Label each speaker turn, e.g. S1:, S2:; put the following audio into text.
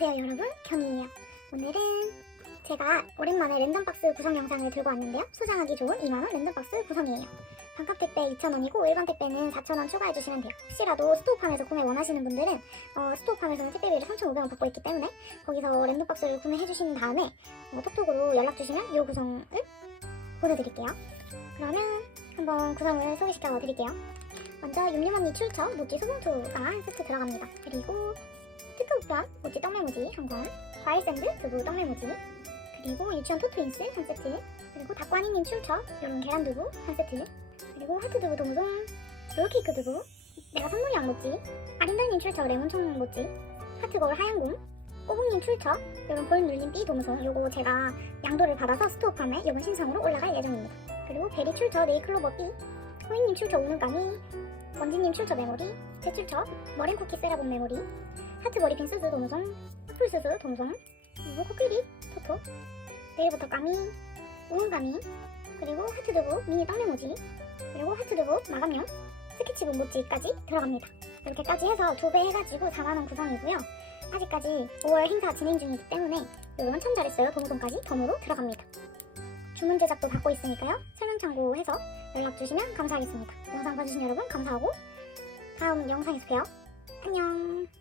S1: 안녕하세요 여러분. 경이에요. 오늘은 제가 오랜만에 랜덤박스 구성 영상을 들고 왔는데요. 소장하기 좋은 2만원 랜덤박스 구성이에요. 반값 택배 2,000원이고 일반 택배는 4,000원 추가해주시면 돼요. 혹시라도 스토어팜에서 구매 원하시는 분들은 어, 스토어팜에서는 택배비를 3,500원 받고 있기 때문에 거기서 랜덤박스를 구매해주신 다음에 어, 톡톡으로 연락주시면 이 구성을 보내드릴게요. 그러면 한번 구성을 소개시켜 드릴게요. 먼저 윰윰언니 출처 모찌 소봉투가 한 세트 들어갑니다. 그리고 특급편 모찌 떡메모지 한 권, 과일 샌드 두부 떡메모지, 그리고 유치원 토트윈스 한 세트, 그리고 닭과니님 출처 이런 계란 두부 한 세트, 그리고 하트 두부 동송, 롤케이크 두부, 내가 선물 양 모찌, 아린달님 출처 레몬청 모찌, 하트 거울 하얀 곰, 꼬북님 출처 이런 볼 눌림 삐 동송. 요거 제가 양도를 받아서 스토어팜에 이번 신상으로 올라갈 예정입니다. 그리고 베리 출처 네이클로버 삐, 호잉님 출처 오는 까미, 원지님 출처 메모리, 제 출처 머랭쿠키 세라본 메모리, 하트 머리핀 수수 동성, 풀 수수 동성, 그리고 코끼리 토토, 내일부터 까미, 우은까미, 그리고 하트 두부 미니 떡 메모지, 그리고 하트 두부 마감용, 스케치북 모찌까지 들어갑니다. 이렇게까지 해서 두 배 해가지고 4만원 구성이고요. 아직까지 5월 행사 진행 중이기 때문에 여러분 참 잘했어요. 도무송까지 덤으로 들어갑니다. 주문 제작도 받고 있으니까요. 설명 참고해서 연락 주시면 감사하겠습니다. 영상 봐주신 여러분 감사하고 다음 영상에서 봬요. 안녕.